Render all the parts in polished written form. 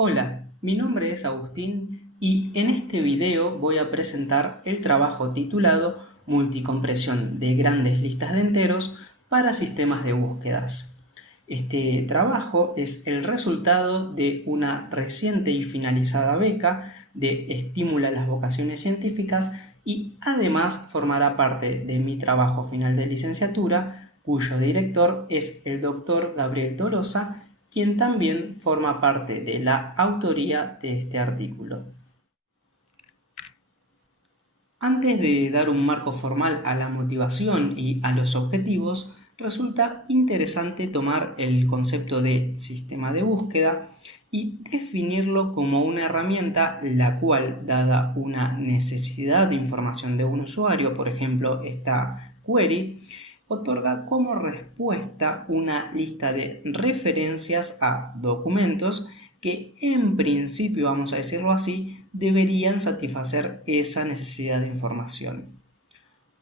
Hola, mi nombre es Agustín y en este video voy a presentar el trabajo titulado Multicompresión de grandes listas de enteros para sistemas de búsquedas. Este trabajo es el resultado de una reciente y finalizada beca de Estímula las Vocaciones Científicas y además formará parte de mi trabajo final de licenciatura, cuyo director es el doctor Gabriel Torosa, quien también forma parte de la autoría de este artículo. Antes de dar un marco formal a la motivación y a los objetivos, resulta interesante tomar el concepto de sistema de búsqueda y definirlo como una herramienta la cual, dada una necesidad de información de un usuario, por ejemplo esta query, otorga como respuesta una lista de referencias a documentos que en principio, vamos a decirlo así, deberían satisfacer esa necesidad de información.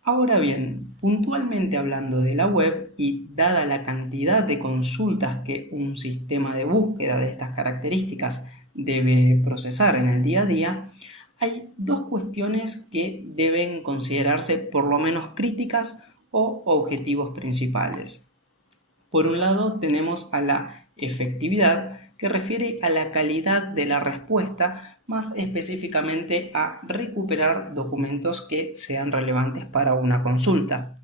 Ahora bien, puntualmente hablando de la web y dada la cantidad de consultas que un sistema de búsqueda de estas características debe procesar en el día a día, hay dos cuestiones que deben considerarse por lo menos críticas o objetivos principales. Por un lado tenemos a la efectividad, que refiere a la calidad de la respuesta, más específicamente a recuperar documentos que sean relevantes para una consulta.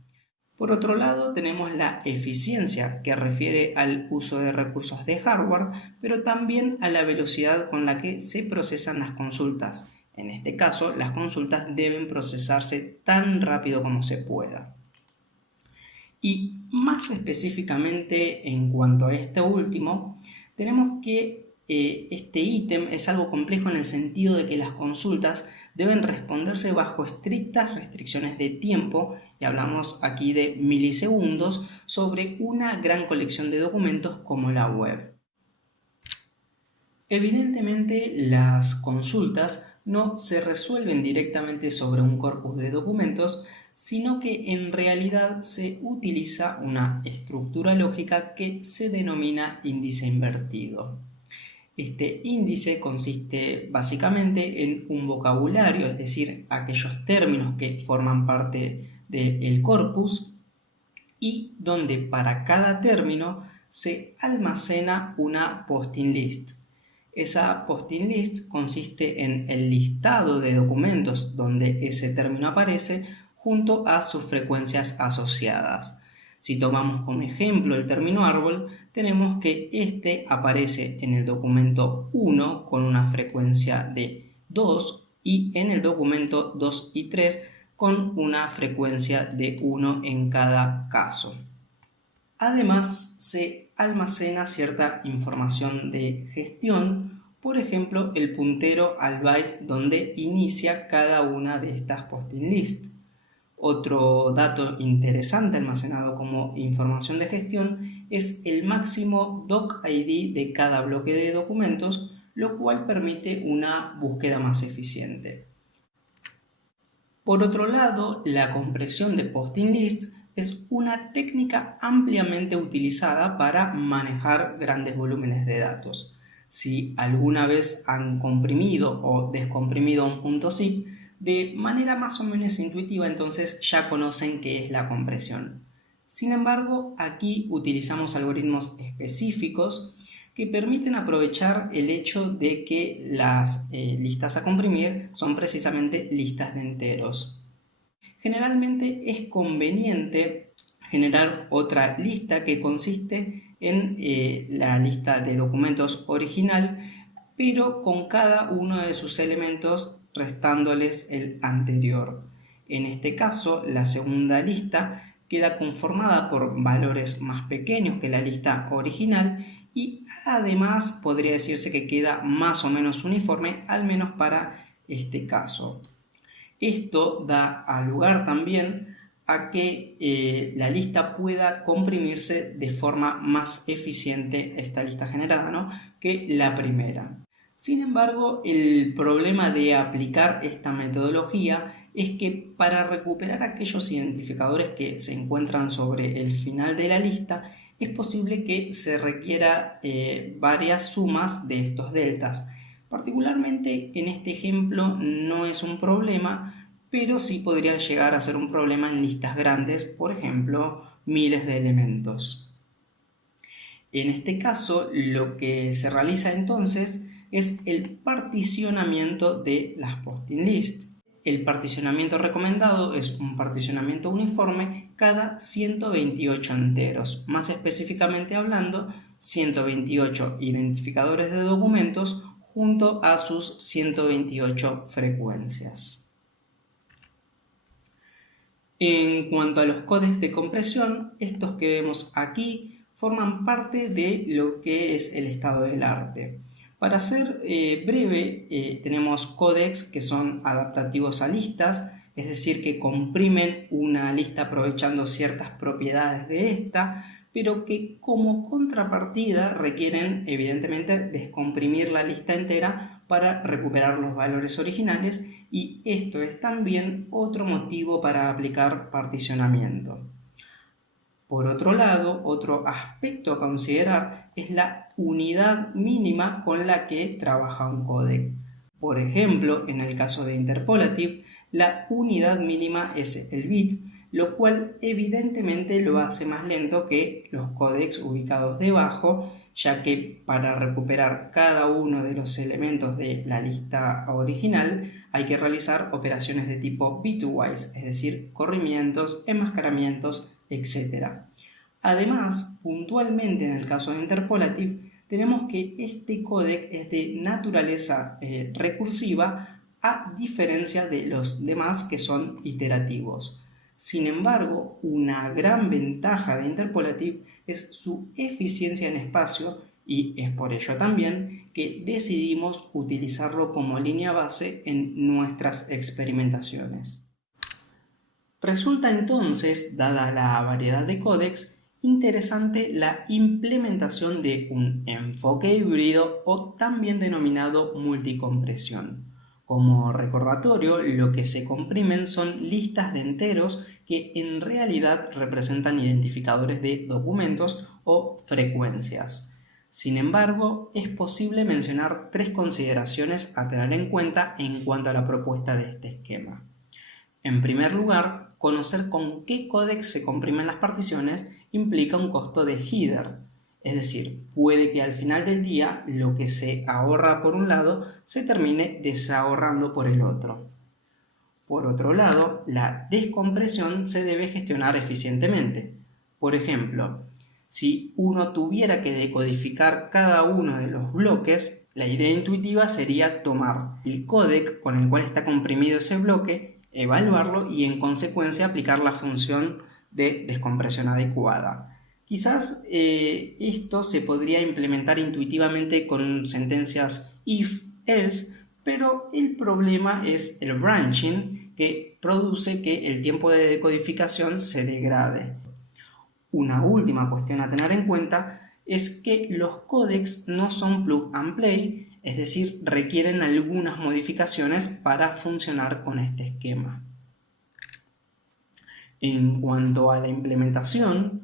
Por otro lado, tenemos la eficiencia, que refiere al uso de recursos de hardware, pero también a la velocidad con la que se procesan las consultas. En este caso, las consultas deben procesarse tan rápido como se pueda. Y más específicamente en cuanto a este último, tenemos que este ítem es algo complejo en el sentido de que las consultas deben responderse bajo estrictas restricciones de tiempo, y hablamos aquí de milisegundos, sobre una gran colección de documentos como la web. Evidentemente, las consultas no se resuelven directamente sobre un corpus de documentos, sino que en realidad se utiliza una estructura lógica que se denomina índice invertido. Este índice consiste básicamente en un vocabulario, es decir, aquellos términos que forman parte del corpus, y donde para cada término se almacena una posting list. Esa posting list consiste en el listado de documentos donde ese término aparece junto a sus frecuencias asociadas. Si tomamos como ejemplo el término árbol, tenemos que este aparece en el documento 1 con una frecuencia de 2 y en el documento 2 y 3 con una frecuencia de 1 en cada caso. Además, se almacena cierta información de gestión, por ejemplo, el puntero al byte donde inicia cada una de estas posting lists. Otro dato interesante almacenado como información de gestión es el máximo doc ID de cada bloque de documentos, lo cual permite una búsqueda más eficiente. Por otro lado, la compresión de posting lists es una técnica ampliamente utilizada para manejar grandes volúmenes de datos. Si alguna vez han comprimido o descomprimido un punto zip, de manera más o menos intuitiva, entonces ya conocen qué es la compresión. Sin embargo, aquí utilizamos algoritmos específicos que permiten aprovechar el hecho de que las listas a comprimir son precisamente listas de enteros. Generalmente es conveniente generar otra lista que consiste en la lista de documentos original, pero con cada uno de sus elementos restándoles el anterior. En este caso, la segunda lista queda conformada por valores más pequeños que la lista original y además podría decirse que queda más o menos uniforme, al menos para este caso. Esto da lugar también a que la lista pueda comprimirse de forma más eficiente, esta lista generada, ¿no?, que la primera. Sin embargo, el problema de aplicar esta metodología es que para recuperar aquellos identificadores que se encuentran sobre el final de la lista es posible que se requiera varias sumas de estos deltas. Particularmente en este ejemplo no es un problema, pero sí podría llegar a ser un problema en listas grandes, por ejemplo, miles de elementos. En este caso, lo que se realiza entonces es el particionamiento de las posting lists. El particionamiento recomendado es un particionamiento uniforme cada 128 enteros, más específicamente hablando, 128 identificadores de documentos junto a sus 128 frecuencias. En cuanto a los códecs de compresión, estos que vemos aquí forman parte de lo que es el estado del arte. Para ser breve, tenemos códecs que son adaptativos a listas, es decir, que comprimen una lista aprovechando ciertas propiedades de esta, pero que como contrapartida requieren evidentemente descomprimir la lista entera para recuperar los valores originales, y esto es también otro motivo para aplicar particionamiento. Por otro lado, otro aspecto a considerar es la unidad mínima con la que trabaja un códec. Por ejemplo, en el caso de Interpolative, la unidad mínima es el bit, lo cual evidentemente lo hace más lento que los códecs ubicados debajo, ya que para recuperar cada uno de los elementos de la lista original hay que realizar operaciones de tipo bitwise, es decir, corrimientos, enmascaramientos, etc. Además, puntualmente en el caso de Interpolative, tenemos que este códec es de naturaleza recursiva, a diferencia de los demás que son iterativos. Sin embargo, una gran ventaja de Interpolative es su eficiencia en espacio, y es por ello también que decidimos utilizarlo como línea base en nuestras experimentaciones. Resulta entonces, dada la variedad de códecs, interesante la implementación de un enfoque híbrido, o también denominado multicompresión. Como recordatorio, lo que se comprimen son listas de enteros que en realidad representan identificadores de documentos o frecuencias. Sin embargo, es posible mencionar tres consideraciones a tener en cuenta en cuanto a la propuesta de este esquema. En primer lugar, conocer con qué códec se comprimen las particiones implica un costo de header, es decir, puede que al final del día lo que se ahorra por un lado se termine desahorrando por el otro. Por otro lado, la descompresión se debe gestionar eficientemente. Por ejemplo, si uno tuviera que decodificar cada uno de los bloques, la idea intuitiva sería tomar el códec con el cual está comprimido ese bloque, evaluarlo y en consecuencia aplicar la función de descompresión adecuada. Quizás esto se podría implementar intuitivamente con sentencias if, else, pero el problema es el branching, que produce que el tiempo de decodificación se degrade. Una última cuestión a tener en cuenta es que los códecs no son plug and play, es decir, requieren algunas modificaciones para funcionar con este esquema. En cuanto a la implementación,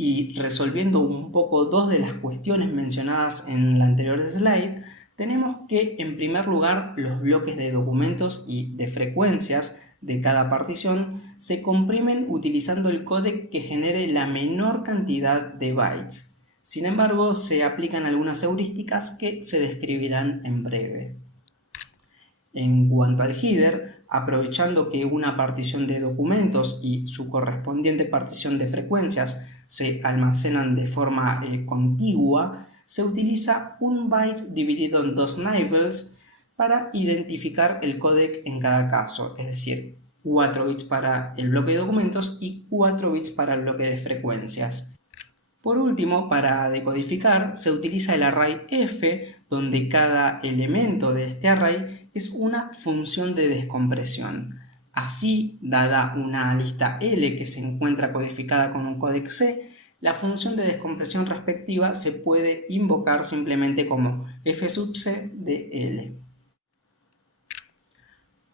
y resolviendo un poco dos de las cuestiones mencionadas en la anterior slide, tenemos que, en primer lugar, los bloques de documentos y de frecuencias de cada partición se comprimen utilizando el códec que genere la menor cantidad de bytes. Sin embargo, se aplican algunas heurísticas que se describirán en breve. En cuanto al header, aprovechando que una partición de documentos y su correspondiente partición de frecuencias se almacenan de forma contigua, se utiliza un byte dividido en dos nibbles para identificar el códec en cada caso, es decir, 4 bits para el bloque de documentos y 4 bits para el bloque de frecuencias. Por último, para decodificar se utiliza el array f, donde cada elemento de este array es una función de descompresión. Así, dada una lista L que se encuentra codificada con un códec C, la función de descompresión respectiva se puede invocar simplemente como f sub c de L.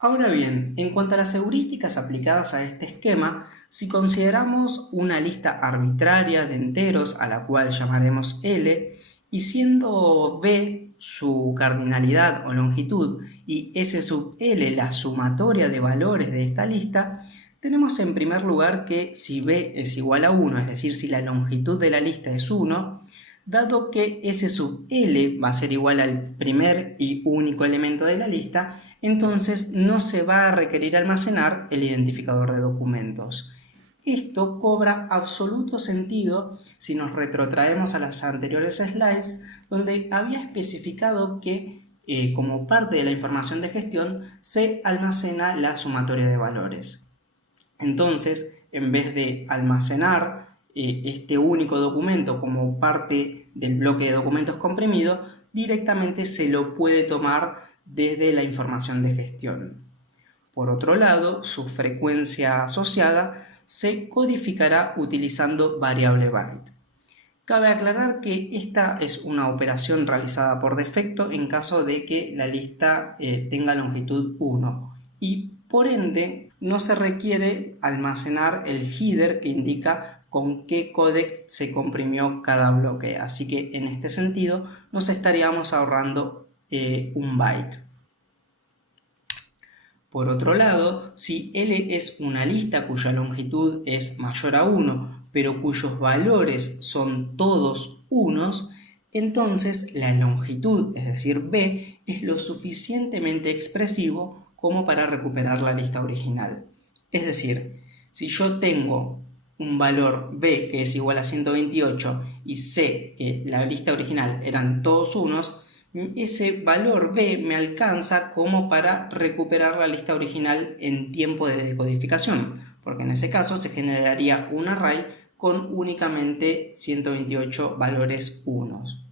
Ahora bien, en cuanto a las heurísticas aplicadas a este esquema, si consideramos una lista arbitraria de enteros a la cual llamaremos L, y siendo B su cardinalidad o longitud y S sub L la sumatoria de valores de esta lista, tenemos en primer lugar que si B es igual a 1, es decir, si la longitud de la lista es 1, dado que S sub L va a ser igual al primer y único elemento de la lista, entonces no se va a requerir almacenar el identificador de documentos. Esto cobra absoluto sentido si nos retrotraemos a las anteriores slides, donde había especificado que como parte de la información de gestión se almacena la sumatoria de valores. Entonces, en vez de almacenar este único documento como parte del bloque de documentos comprimido, directamente se lo puede tomar desde la información de gestión. Por otro lado, su frecuencia asociada se codificará utilizando variable byte. Cabe aclarar que esta es una operación realizada por defecto en caso de que la lista tenga longitud 1 y por ende no se requiere almacenar el header que indica con qué códec se comprimió cada bloque, así que en este sentido nos estaríamos ahorrando un byte. Por otro lado, si L es una lista cuya longitud es mayor a 1, pero cuyos valores son todos unos, entonces la longitud, es decir, B, es lo suficientemente expresivo como para recuperar la lista original. Es decir, si yo tengo un valor B que es igual a 128 y sé que la lista original eran todos unos, ese valor B me alcanza como para recuperar la lista original en tiempo de decodificación, porque en ese caso se generaría un array con únicamente 128 valores unos.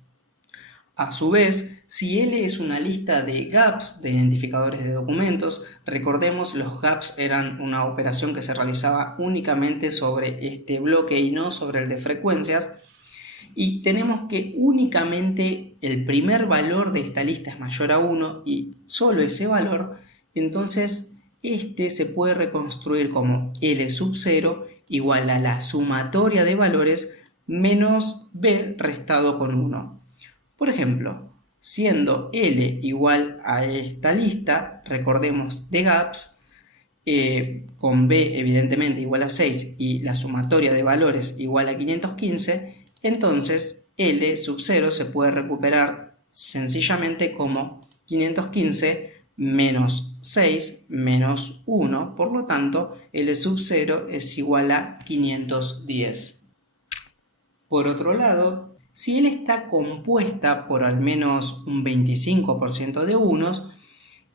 A su vez, si L es una lista de gaps de identificadores de documentos, recordemos los gaps eran una operación que se realizaba únicamente sobre este bloque y no sobre el de frecuencias, y tenemos que únicamente el primer valor de esta lista es mayor a 1 y solo ese valor, entonces este se puede reconstruir como L sub 0 igual a la sumatoria de valores menos B restado con 1. Por ejemplo, siendo L igual a esta lista, recordemos de gaps, con B evidentemente igual a 6 y la sumatoria de valores igual a 515, entonces L sub 0 se puede recuperar sencillamente como 515 menos 6 menos 1, por lo tanto L sub 0 es igual a 510. Por otro lado, si L está compuesta por al menos un 25% de unos,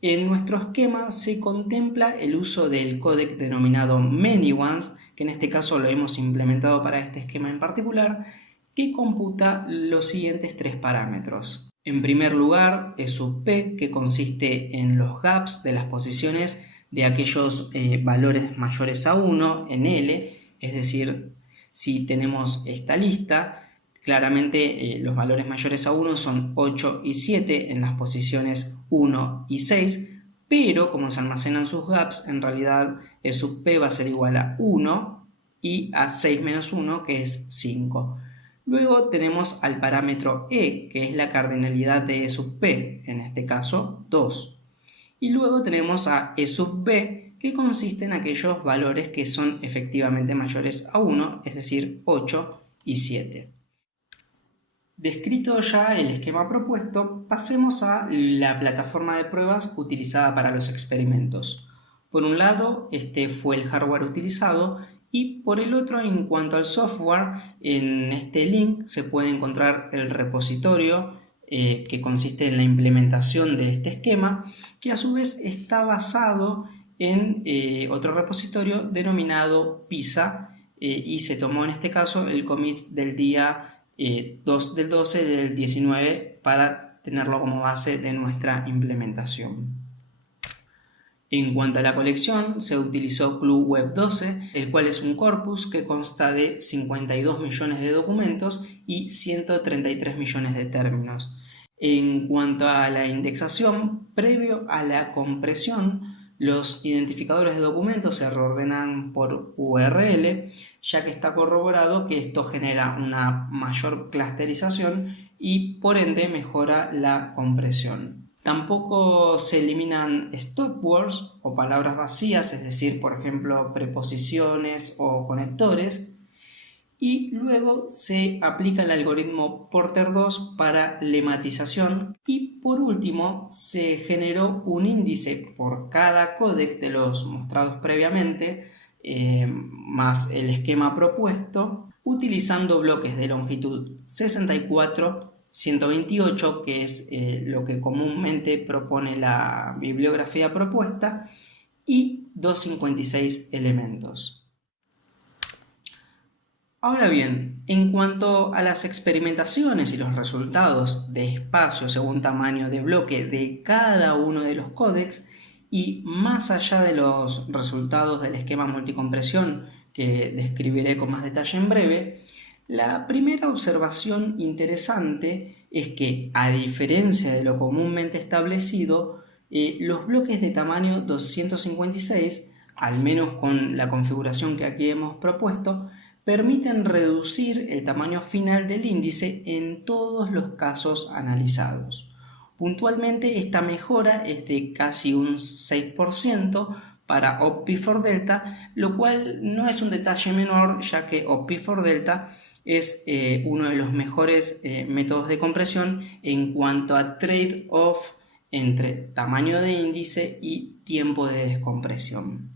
en nuestro esquema se contempla el uso del códec denominado many ones, que en este caso lo hemos implementado para este esquema en particular, que computa los siguientes tres parámetros. En primer lugar, es sub p, que consiste en los gaps de las posiciones de aquellos valores mayores a 1 en L, es decir, si tenemos esta lista, claramente los valores mayores a 1 son 8 y 7 en las posiciones 1 y 6, pero como se almacenan sus gaps, en realidad E sub p va a ser igual a 1 y a 6 menos 1, que es 5. Luego tenemos al parámetro E, que es la cardinalidad de E sub p, en este caso 2. Y luego tenemos a E sub b, que consiste en aquellos valores que son efectivamente mayores a 1, es decir, 8 y 7. Descrito ya el esquema propuesto, pasemos a la plataforma de pruebas utilizada para los experimentos. Por un lado, este fue el hardware utilizado y por el otro, en cuanto al software, en este link se puede encontrar el repositorio que consiste en la implementación de este esquema, que a su vez está basado en otro repositorio denominado PISA y se tomó en este caso el commit del día 2 del 12 del 19 para tenerlo como base de nuestra implementación. En cuanto a la colección, se utilizó Clue Web 12, el cual es un corpus que consta de 52 millones de documentos y 133 millones de términos. En cuanto a la indexación, previo a la compresión, Los identificadores de documentos se reordenan por URL, ya que está corroborado que esto genera una mayor clusterización y por ende mejora la compresión. Tampoco se eliminan stop words o palabras vacías, es decir, por ejemplo, preposiciones o conectores, y luego se aplica el algoritmo Porter 2 para lematización y por último se generó un índice por cada códec de los mostrados previamente más el esquema propuesto utilizando bloques de longitud 64, 128, que es lo que comúnmente propone la bibliografía propuesta, y 256 elementos. Ahora bien, en cuanto a las experimentaciones y los resultados de espacio según tamaño de bloque de cada uno de los códecs, y más allá de los resultados del esquema multicompresión que describiré con más detalle en breve, la primera observación interesante es que, a diferencia de lo comúnmente establecido, los bloques de tamaño 256, al menos con la configuración que aquí hemos propuesto, permiten reducir el tamaño final del índice en todos los casos analizados. Puntualmente esta mejora es de casi un 6% para OP4Delta, lo cual no es un detalle menor, ya que OP4Delta es uno de los mejores métodos de compresión en cuanto a trade-off entre tamaño de índice y tiempo de descompresión.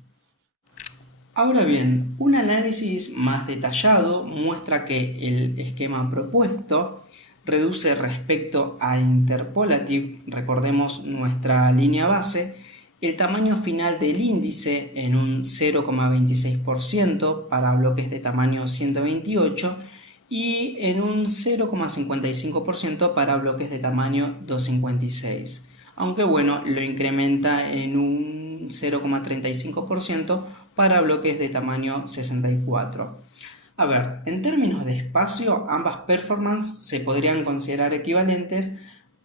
Ahora bien, un análisis más detallado muestra que el esquema propuesto reduce respecto a Interpolative, recordemos nuestra línea base, el tamaño final del índice en un 0,26% para bloques de tamaño 128 y en un 0,55% para bloques de tamaño 256. Aunque bueno, lo incrementa en un 0,35% para bloques de tamaño 64. A ver, en términos de espacio, ambas performances se podrían considerar equivalentes,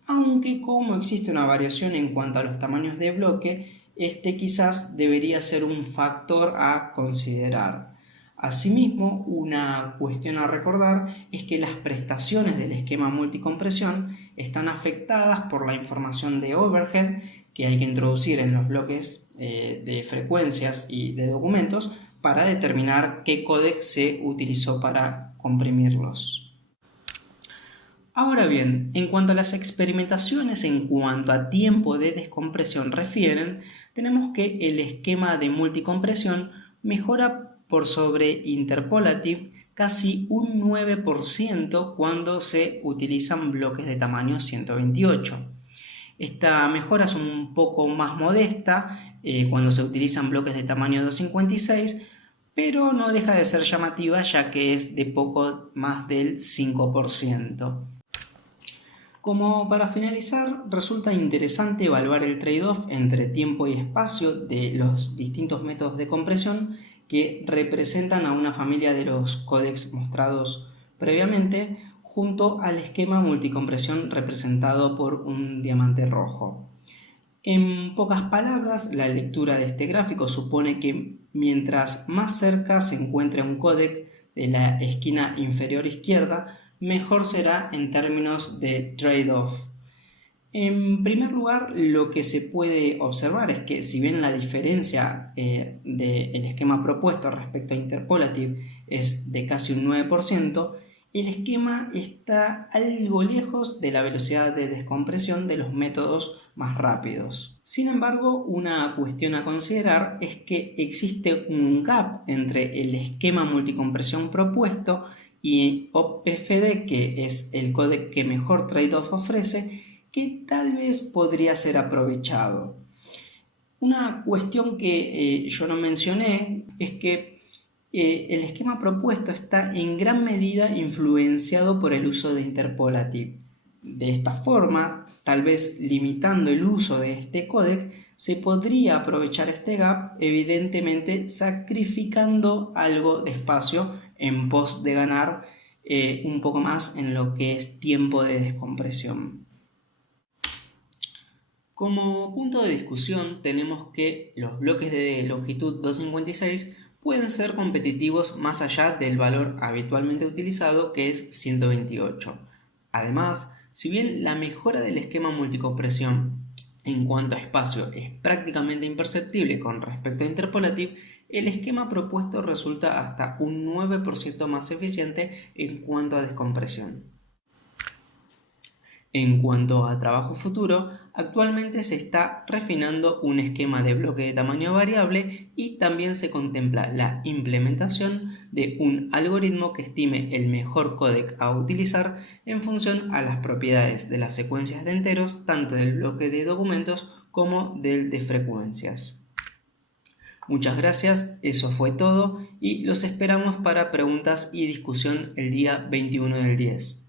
aunque como existe una variación en cuanto a los tamaños de bloque, este quizás debería ser un factor a considerar. Asimismo, una cuestión a recordar es que las prestaciones del esquema multicompresión están afectadas por la información de overhead que hay que introducir en los bloques de frecuencias y de documentos para determinar qué códec se utilizó para comprimirlos. Ahora bien, en cuanto a las experimentaciones en cuanto a tiempo de descompresión refieren, tenemos que el esquema de multicompresión mejora por sobre Interpolative casi un 9% cuando se utilizan bloques de tamaño 128. Esta mejora es un poco más modesta cuando se utilizan bloques de tamaño 256, pero no deja de ser llamativa ya que es de poco más del 5%. Como para finalizar, resulta interesante evaluar el trade-off entre tiempo y espacio de los distintos métodos de compresión que representan a una familia de los códecs mostrados previamente, junto al esquema multicompresión representado por un diamante rojo. En pocas palabras, la lectura de este gráfico supone que mientras más cerca se encuentre un códec de la esquina inferior izquierda, mejor será en términos de trade-off. En primer lugar, lo que se puede observar es que si bien la diferencia del esquema propuesto respecto a Interpolative es de casi un 9%, el esquema está algo lejos de la velocidad de descompresión de los métodos más rápidos. Sin embargo, una cuestión a considerar es que existe un gap entre el esquema multicompresión propuesto y OPFD, que es el códec que mejor trade-off ofrece, que tal vez podría ser aprovechado. Una cuestión que yo no mencioné es que el esquema propuesto está en gran medida influenciado por el uso de Interpolative. De esta forma, tal vez limitando el uso de este códec, se podría aprovechar este gap, evidentemente sacrificando algo de espacio en pos de ganar un poco más en lo que es tiempo de descompresión. Como punto de discusión tenemos que los bloques de longitud 256 pueden ser competitivos más allá del valor habitualmente utilizado, que es 128. Además, si bien la mejora del esquema multicompresión en cuanto a espacio es prácticamente imperceptible con respecto a Interpolative, el esquema propuesto resulta hasta un 9% más eficiente en cuanto a descompresión. En cuanto a trabajo futuro, actualmente se está refinando un esquema de bloque de tamaño variable y también se contempla la implementación de un algoritmo que estime el mejor códec a utilizar en función a las propiedades de las secuencias de enteros, tanto del bloque de documentos como del de frecuencias. Muchas gracias, eso fue todo y los esperamos para preguntas y discusión el día 21 del 10.